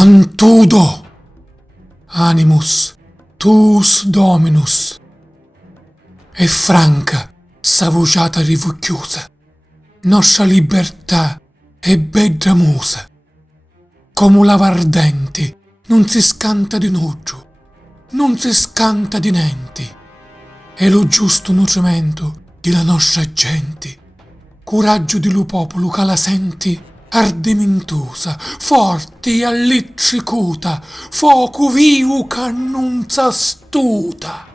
Antudo, animus tuus dominus. E franca sa vociata rifucchiusa, nostra libertà è bella musa. Come lava ardenti non si scanta di nuggio, non si scanta di nenti. E lo giusto nutrimento della nostra gente, coraggio di lo popolo che la senti ardimentosa, forte e alliccicuta, fuoco vivo che non s'astuta.